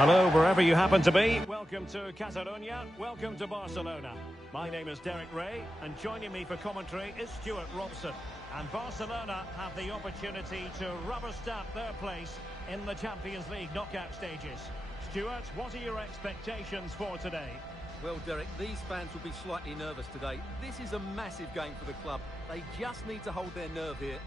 Hello, wherever you happen to be. Welcome to Catalonia. Welcome to Barcelona. My name is Derek Ray, and joining me for commentary is Stuart Robson. And Barcelona have the opportunity to rubber stamp their place in the Champions League knockout stages. Stuart, what are your expectations for today? Well, Derek, these fans will be slightly nervous today. This is a massive game for the club. They just need to hold their nerve here.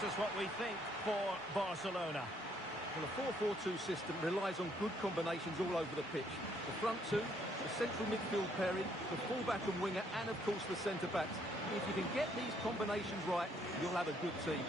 This is what we think for Barcelona. Well, a 4-4-2 system relies on good combinations all over the pitch. The front two, the central midfield pairing, the fullback and winger, and of course the centre-backs. If you can get these combinations right, you'll have a good team.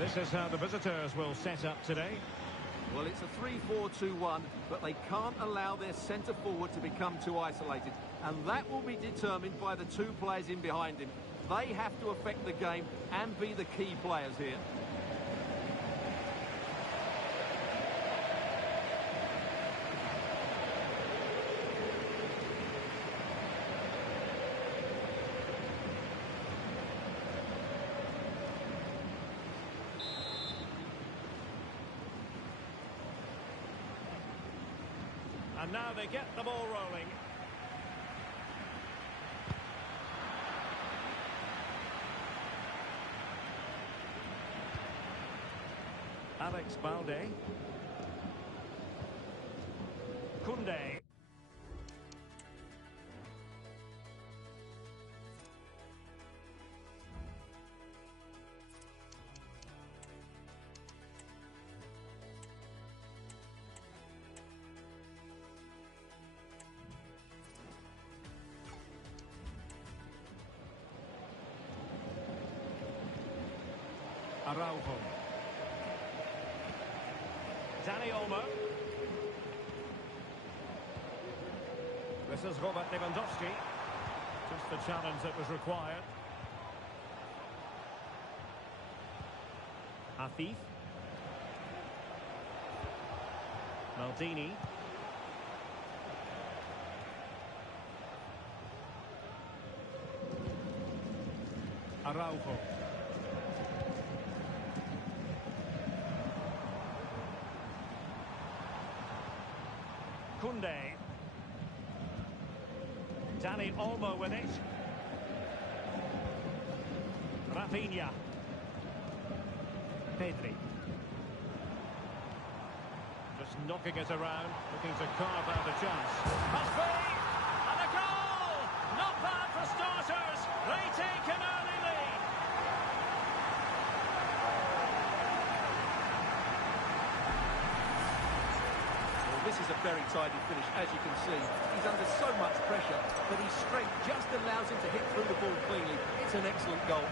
This is how the visitors will set up today. Well, it's a 3-4-2-1, but they can't allow their centre-forward to become too isolated. And that will be determined by the two players in behind him. They have to affect the game and be the key players here. And now they get the ball rolling. Alex Balde. Koundé. Araujo. Dani Olmo. This is Robert Lewandowski. Just the challenge that was required. Afif. Maldini. Araujo. Koundé. Dani Olmo with it. Rafinha. Pedri. Just knocking it around, looking to carve out a chance. Must be! And a goal! Not bad for starters. They take an early lead. This is a very tidy finish, as you can see. He's under so much pressure, but his strength just allows him to hit through the ball cleanly. It's an excellent goal.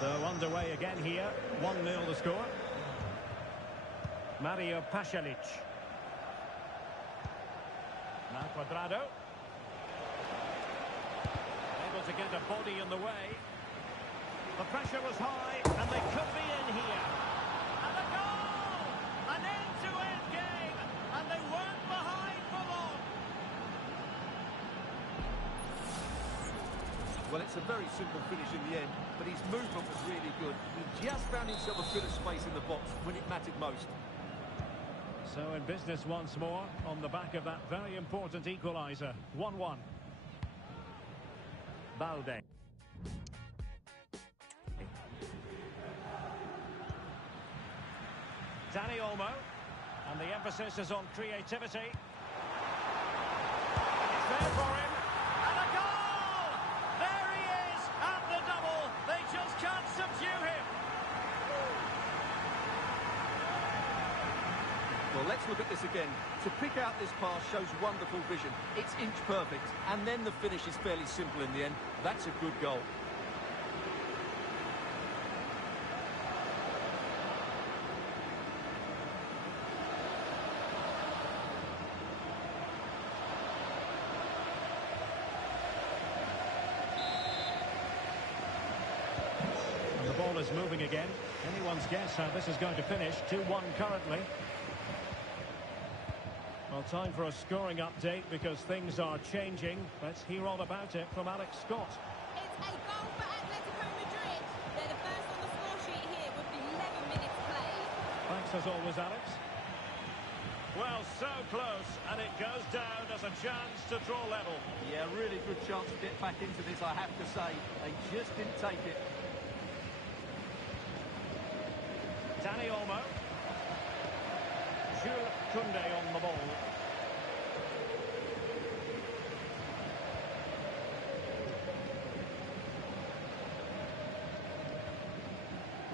So underway again here, 1-0 the score. Mario Pasalic. Now Cuadrado. to get a body in the way. The pressure was high, and they could be in here. And a goal! An end-to-end game, and they weren't behind for long. Well, it's a very simple finish in the end, but his movement was really good. He just found himself a bit of space in the box when it mattered most. So in business once more, on the back of that very important equaliser. 1-1. Balde. Dani Olmo. And the emphasis is on creativity. It's there for him. And a goal! There he is! And the double! They just can't subdue him! Well, let's look at this again. To pick out this pass shows wonderful vision. It's inch perfect, and then the finish is fairly simple in the end. That's a good goal. The ball is moving again. Anyone's guess how this is going to finish. 2-1 currently. Well, time for a scoring update because things are changing. Let's hear all about it from Alex Scott. It's a goal for Atletico Madrid. They're the first on the score sheet here with 11 minutes played. Thanks as always, Alex. Well, so close, and it goes down as a chance to draw level. Yeah, really good chance to get back into this, I have to say. They just didn't take it. Dani Olmo. Jules Koundé on the ball.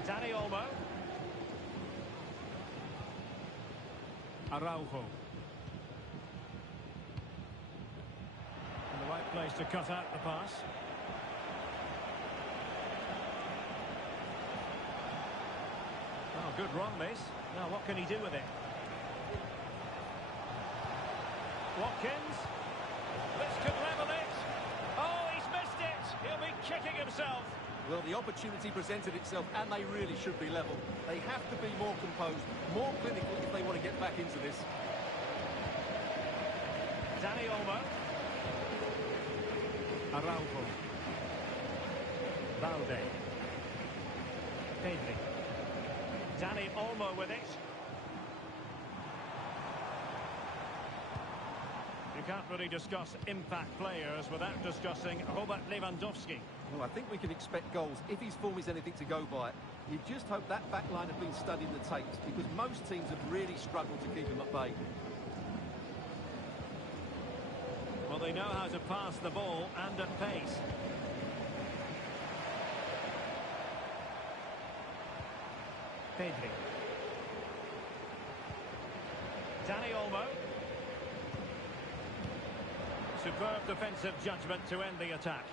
Dani Olmo. Araujo. In the right place to cut out the pass. Oh, good run, this. Now, what can he do with it? Watkins. This could level it. Oh, he's missed it. He'll be kicking himself. Well, the opportunity presented itself, and they really should be level. They have to be more composed, more clinical if they want to get back into this. Dani Olmo. Araujo. Balde. Pedri. Dani Olmo with it. You can't really discuss impact players without discussing Robert Lewandowski. Well, I think we can expect goals if his form is anything to go by. You just hope that back line have been studying the tapes because most teams have really struggled to keep him at bay. Well, they know how to pass the ball and at pace. Pedri. Dani Olmo. Superb defensive judgment to end the attack.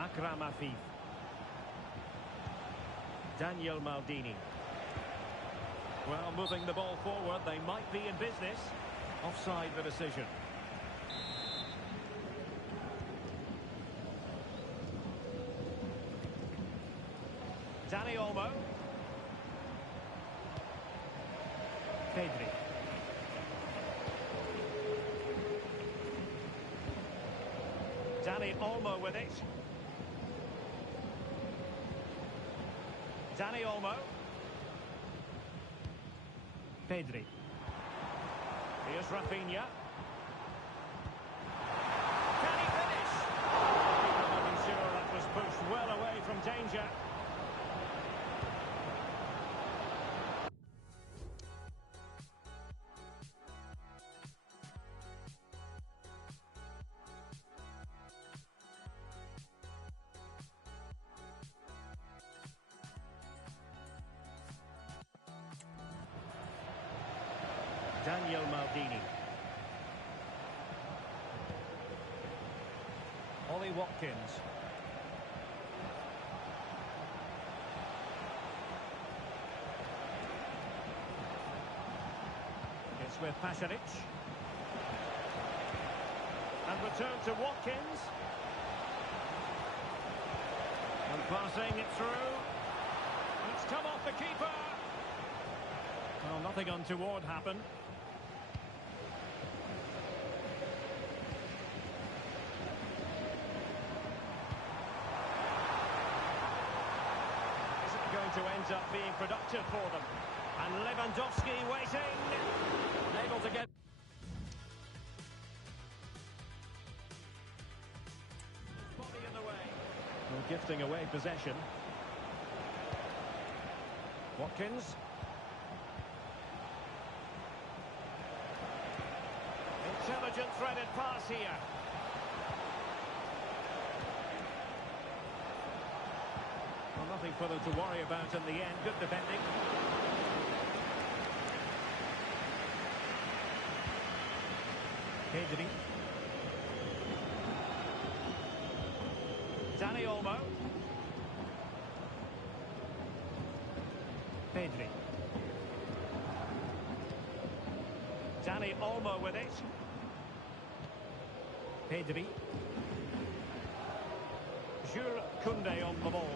Akram Afif. Daniel Maldini. Well, moving the ball forward, they might be in business. Offside the decision. Dani Olmo. Pedri. Dani Olmo with it. Dani Olmo. Pedri. Here's Rafinha. Can he finish? I'm not sure that was pushed well away from danger. Daniel Maldini. Ollie Watkins. It's with Pasalic. And return to Watkins. And passing it through. It's come off the keeper. Well, nothing untoward happened. Is it going to end up being productive for them? And Lewandowski waiting. Able to get... Body in the way. Well, gifting away possession. Watkins. Intelligent threaded pass here. Well, nothing for them to worry about in the end. Good defending. Pedri. Dani Olmo. Pedri. Dani Olmo with it. Pedri. Jules Koundé on the ball.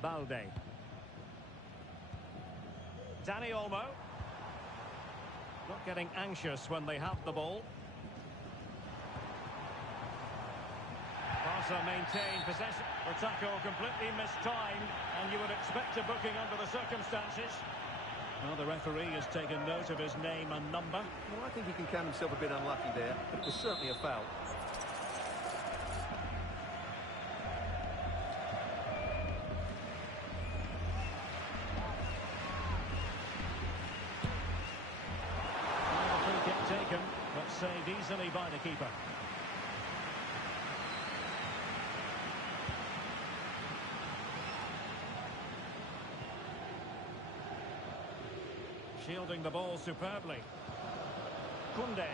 Balde. Dani Olmo. Not getting anxious when they have the ball. Barca maintain possession. The tackle completely mistimed, and you would expect a booking under the circumstances. Well, the referee has taken note of his name and number. Well, I think he can count himself a bit unlucky there, but it was certainly a foul. Taken, but saved easily by the keeper. Shielding the ball superbly. Koundé.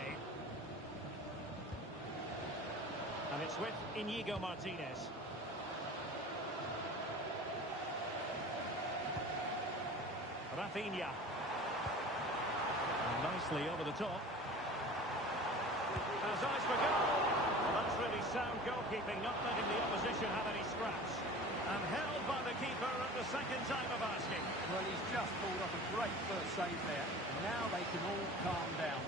And it's with Inigo Martinez. Rafinha. And nicely over the top. Has eyes for goal. Well, that's really sound goalkeeping, not letting the opposition have any scraps. And held by the keeper at the second time of asking. Well, he's just pulled off a great first save there. And now they can all calm down.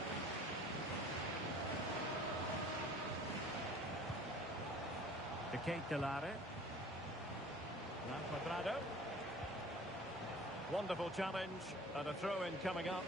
De Ketelare. Now Quadrado. Wonderful challenge. And a throw-in coming up.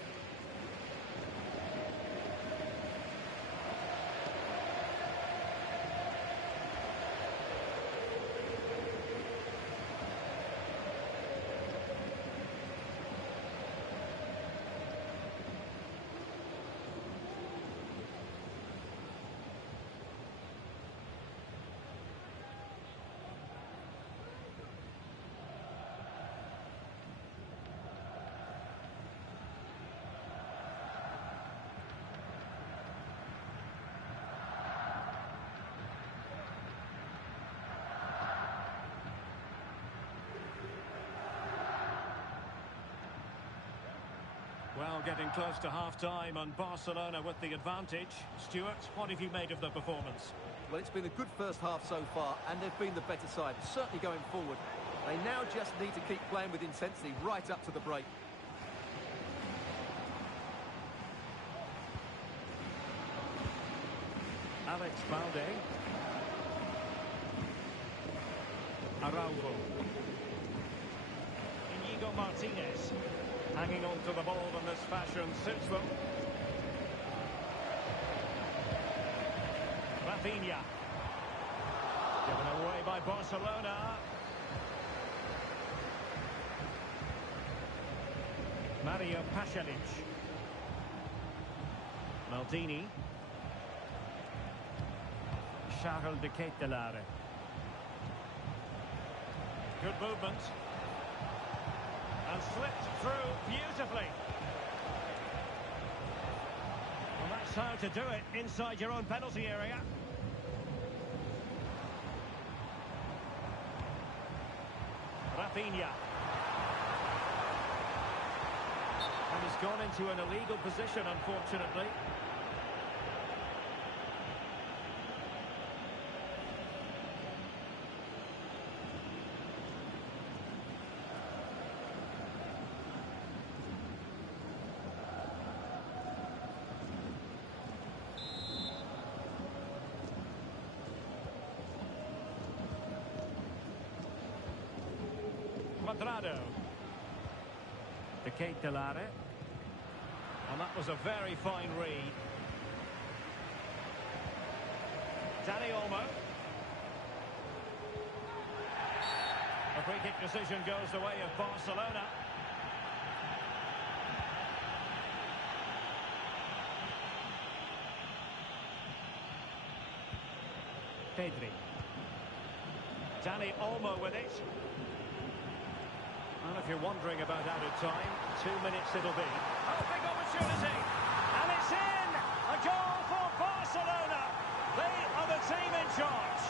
Well, getting close to half-time and Barcelona with the advantage. Stuart, what have you made of the performance? Well, it's been a good first half so far, and they've been the better side, certainly going forward. They now just need to keep playing with intensity right up to the break. Alex Balde. Araujo. Inigo Martinez. Hanging on to the ball in this fashion suits them. Rafinha. Given away by Barcelona. Mario Pasalic. Maldini. Charles de Ketelare. Good movement. And slipped through beautifully. Well, that's how to do it inside your own penalty area. Rafinha. And he's gone into an illegal position, unfortunately. Quadrado. De Ketelare. And that was a very fine read. Dani Olmo. The free kick decision goes the way of Barcelona. Pedri. Dani Olmo with it. And if you're wondering about added time, 2 minutes it'll be. Oh, big opportunity! And it's in! A goal for Barcelona! They are the team in charge.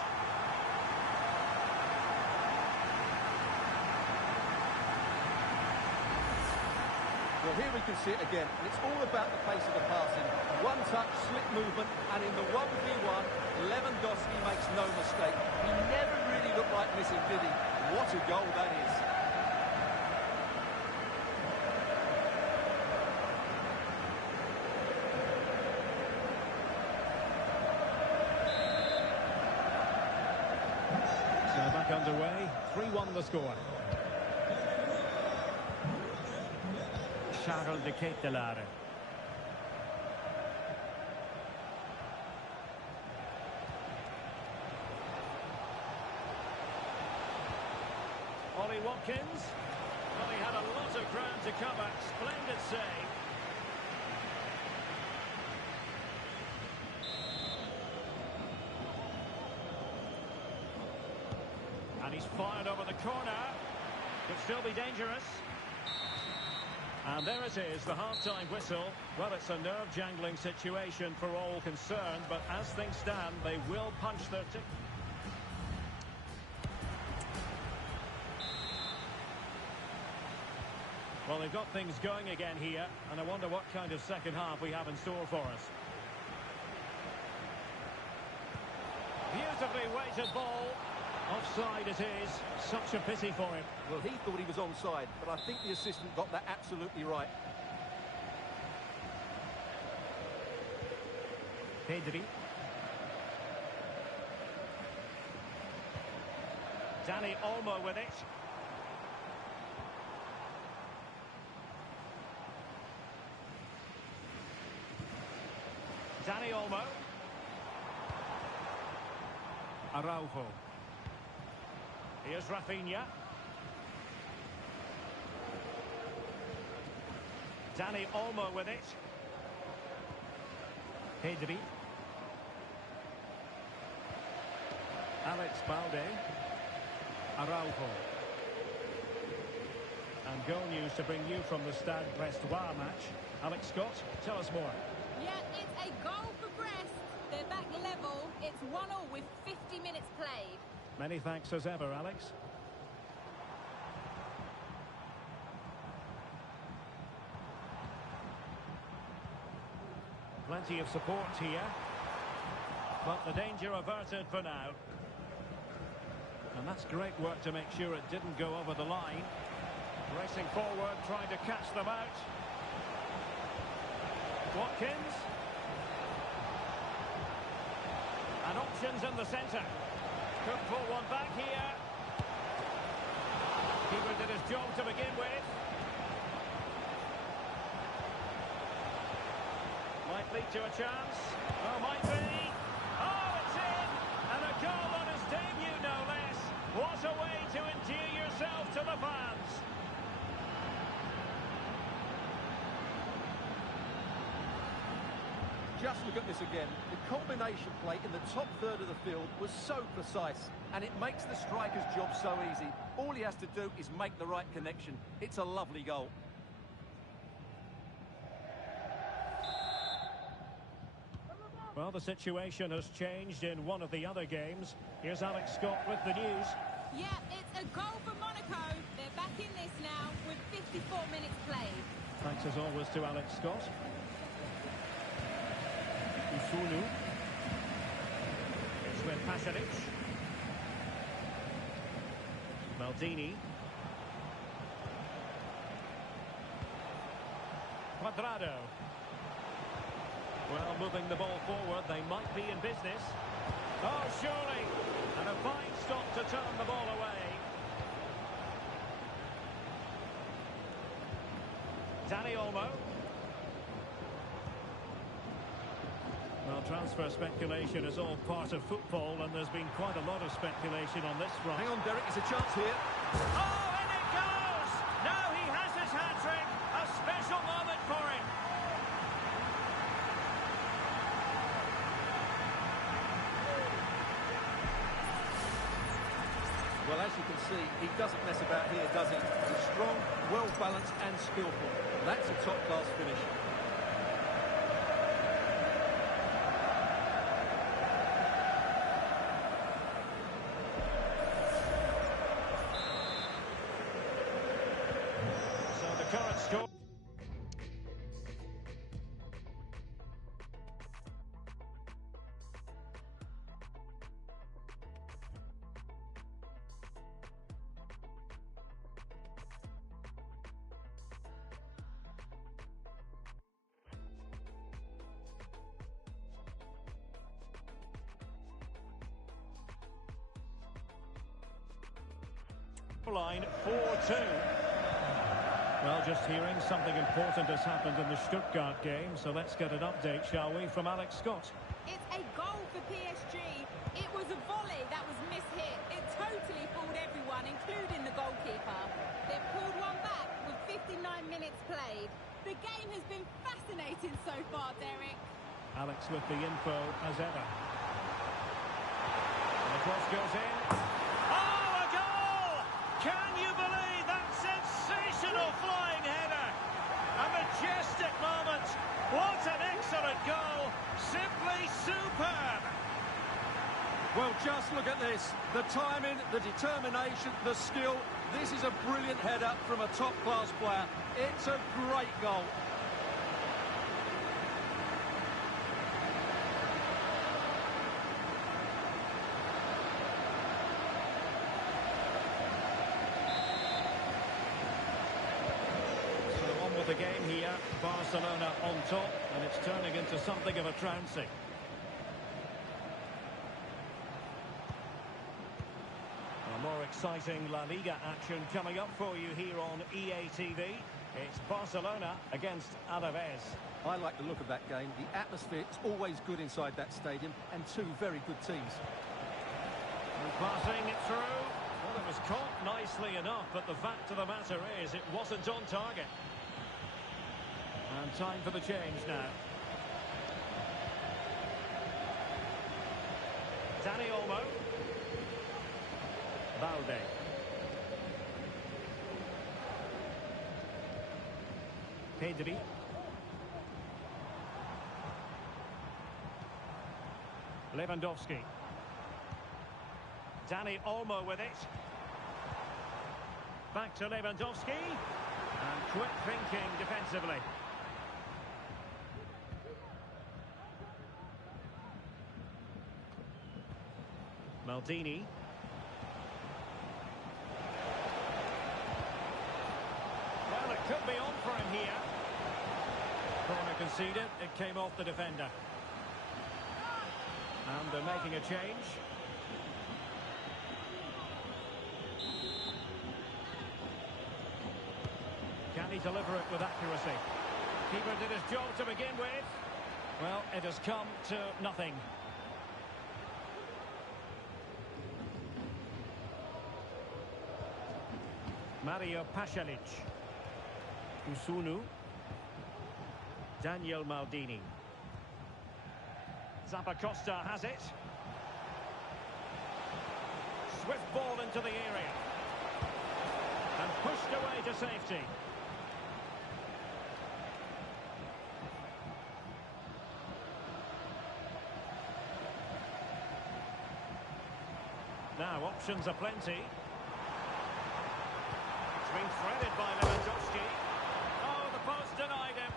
Well, here we can see it again, and it's all about the pace of the passing. One touch, slick movement, and in the 1v1, Lewandowski makes no mistake. He never really looked like missing, did he? What a goal that is. So back underway, 3-1 the score. Charles de Ketelare. Ollie Watkins. Well, he had a lot of ground to cover. Splendid save. And he's fired over the corner. Could still be dangerous. And there it is, the half-time whistle. Well, it's a nerve-jangling situation for all concerned, but as things stand, they will punch their ticket. Well, they've got things going again here, and I wonder what kind of second half we have in store for us. Beautifully weighted ball. Offside it is. Such a pity for him. Well, he thought he was onside, but I think the assistant got that absolutely right. Pedri. Dani Olmo with it. Dani Olmo. Araujo. Here's Rafinha. Dani Olmo with it. Pedri. Alex Balde. Araujo. And goal news to bring you from the Stade Brestois match. Alex Scott, tell us more. Yeah, it's a goal for Brest. They're back level. It's 1-1 with 50 minutes played. Many thanks as ever, Alex. Plenty of support here. But the danger averted for now. And that's great work to make sure it didn't go over the line. Racing forward, trying to catch them out. Watkins. And options in the centre. Could pull one back here. Keeper did his job to begin with. Might lead to a chance. Oh, might be. Oh, it's in! And a goal on his debut, no less. What a way to endear yourself to the fans. Just look at this again. The combination play in the top third of the field was so precise, and it makes the striker's job so easy. All he has to do is make the right connection. It's a lovely goal. Well, the situation has changed in one of the other games. Here's Alex Scott with the news. Yeah, it's a goal for Monaco. They're back in this now with 54 minutes played. Thanks as always to Alex Scott. Usunu. It's with Pasalic. Maldini. Quadrado. Well, moving the ball forward, they might be in business. Oh, surely. And a fine stop to turn the ball away. Dani Olmo. Well, transfer speculation is all part of football, and there's been quite a lot of speculation on this front. Hang on, Derek, there's a chance here. Oh, and it goes! Now he has his hat-trick. A special moment for him. Well, as you can see, he doesn't mess about here, does he? He's strong, well-balanced and skillful. That's a top-class finish. So the current score... line 4-2. Well, just hearing something important has happened in the Stuttgart game, so let's get an update, shall we, from Alex Scott. It's a goal for PSG. It was a volley that was mishit. It totally fooled everyone, including the goalkeeper. They've pulled one back with 59 minutes played. The game has been fascinating so far, Derek. Alex with the info as ever. And the cross goes in. Oh, a goal! Can you believe that sensational flying header? A majestic moment. What an excellent goal. Simply superb. Well, just look at this. The timing, the determination, the skill. This is a brilliant header from a top-class player. It's a great goal. The game here, Barcelona on top, and it's turning into something of a trouncing. A more exciting La Liga action coming up for you here on EA TV. It's Barcelona against Alaves. I like the look of that game. The atmosphere is always good inside that stadium, and two very good teams. And passing it through. Well, it was caught nicely enough, but the fact of the matter is it wasn't on target. And time for the change now. Dani Olmo. Balde. Pedri. Lewandowski. Dani Olmo with it. Back to Lewandowski. And quick thinking defensively. Maldini. Well, it could be on for him here. Corner conceded. It came off the defender. And they're making a change. Can he deliver it with accuracy? Keeper did his job to begin with. Well, it has come to nothing. Mario Pasalic. Usunu. Daniel Maldini. Zappacosta has it. Swift ball into the area. And pushed away to safety. Now, options are plenty. It's been threaded by Lewandowski. Oh, the almost denied him.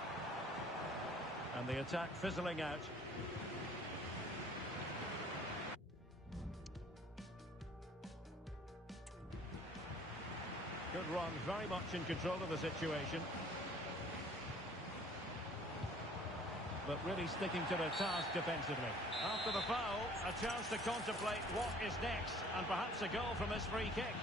And the attack fizzling out. Good run, very much in control of the situation. But really sticking to the task defensively. After the foul, a chance to contemplate what is next, and perhaps a goal from this free kick.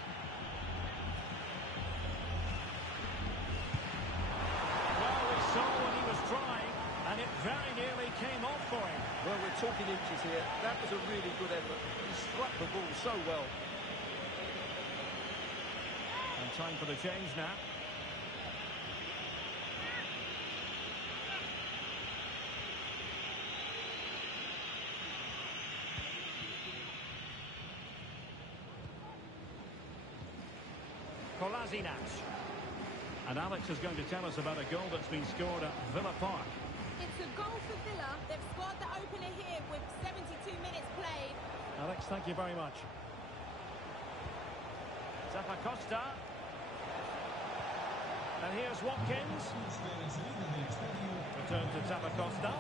Well, we saw what he was trying, and it very nearly came off for him. Well, we're talking inches here. That was a really good effort. He struck the ball so well. And time for the change now. Kolasinac. And Alex is going to tell us about a goal that's been scored at Villa Park. It's a goal for Villa. They've scored the opener here with 72 minutes played. Alex, thank you very much. Zappacosta. And here's Watkins. Return to Zappacosta.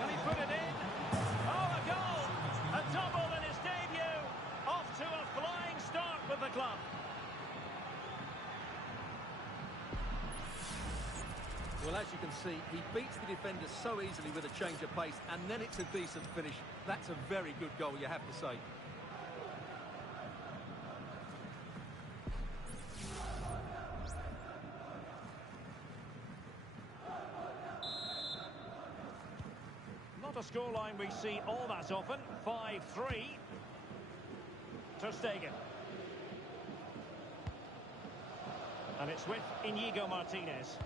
Can he put it in? Oh, a goal! A double in his debut. Off to a flying start with the club. Well, as you can see, he beats the defender so easily with a change of pace, and then it's a decent finish. That's a very good goal, you have to say. Not a scoreline we see all that often. 5-3. Ter Stegen. And it's with Inigo Martinez.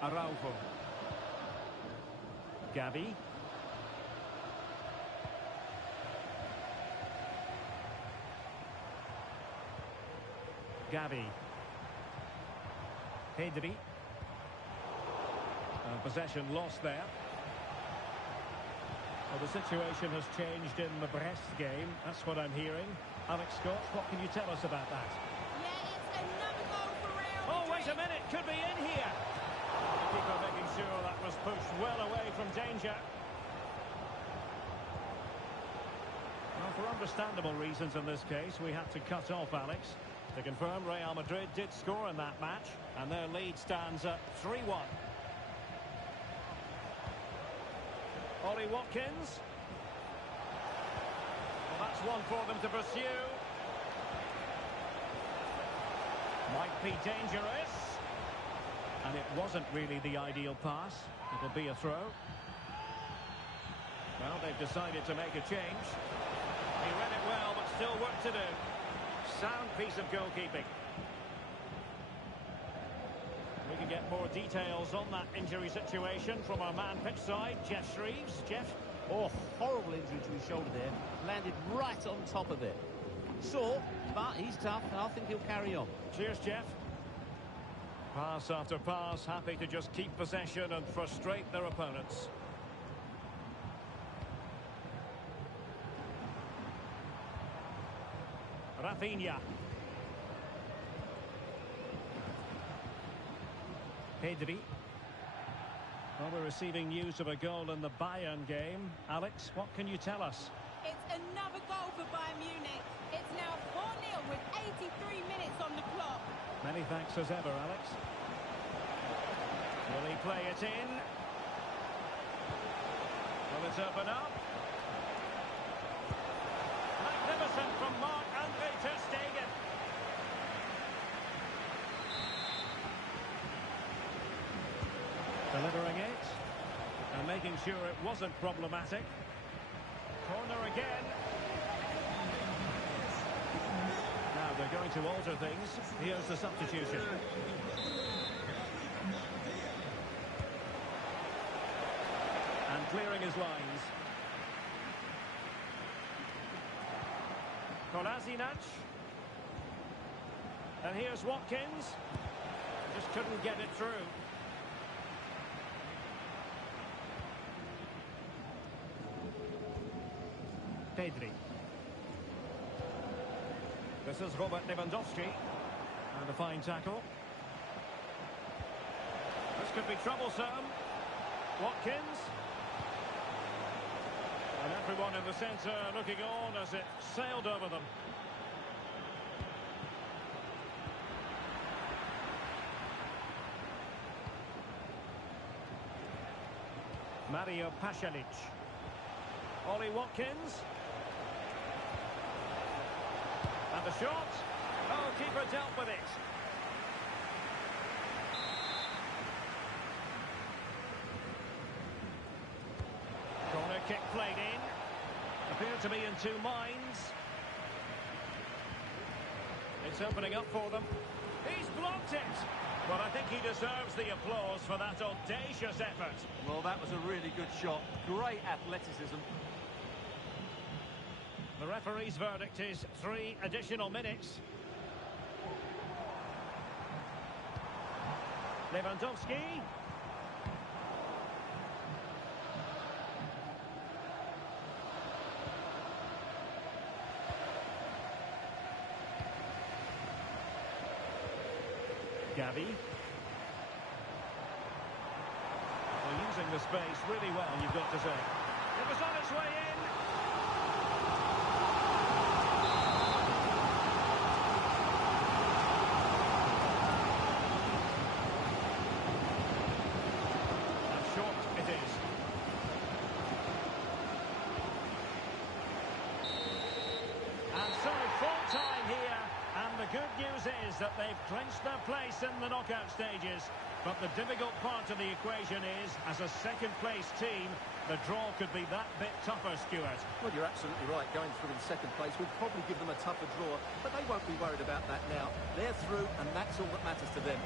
Araujo. Gavi. Gavi. Pedri. Possession lost there. Well, the situation has changed in the Brest game. That's what I'm hearing. Alex Scott, what can you tell us about that? Yeah, it's another goal for Real Madrid. Oh, wait a minute. Could be in here. The keeper making sure that was pushed well away from danger. Well, for understandable reasons in this case, we had to cut off Alex. To confirm, Real Madrid did score in that match, and their lead stands at 3-1. Ollie Watkins. Well, that's one for them to pursue. Might be dangerous. And it wasn't really the ideal pass. It'll be a throw. Well, they've decided to make a change. He read it well, but still work to do. Sound piece of goalkeeping. We can get more details on that injury situation from our man pitch side, Jeff Shreves. Jeff? Oh, horrible injury to his shoulder there. Landed right on top of it. Sore, but he's tough, and I think he'll carry on. Cheers, Jeff. Pass after pass, happy to just keep possession and frustrate their opponents. Rafinha. Pedri. Well, we're receiving news of a goal in the Bayern game. Alex, what can you tell us? It's another goal for Bayern Munich. It's now 4-0 with 83 minutes on the clock. Many thanks as ever, Alex. Will he play it in? Will it open up? Magnificent from Marc-Andre Ter Stegen. Delivering it. And making sure it wasn't problematic. Corner again. Now they're going to alter things. Here's the substitution. And clearing his lines. Kolasinac. And here's Watkins. Just couldn't get it through. Pedri. This is Robert Lewandowski. And a fine tackle. This could be troublesome. Watkins. And everyone in the centre looking on as it sailed over them. Mario Pasalic. Ollie Watkins. And the shot. Oh, keeper dealt with it. Corner kick played in. Appear to be in two minds. It's opening up for them. He's blocked it. Well, I think he deserves the applause for that audacious effort. Well, that was a really good shot. Great athleticism. The referee's verdict is 3 additional minutes. Lewandowski. Gavi. Well, using the space really well, you've got to say. It was on its way in. And short it is. And so full time here. And the good news is that they've clinched their place in the knockout stages. But the difficult part of the equation is, as a second-place team, the draw could be that bit tougher, Stuart. Well, you're absolutely right. Going through in second place will probably give them a tougher draw, but they won't be worried about that now. They're through, and that's all that matters to them.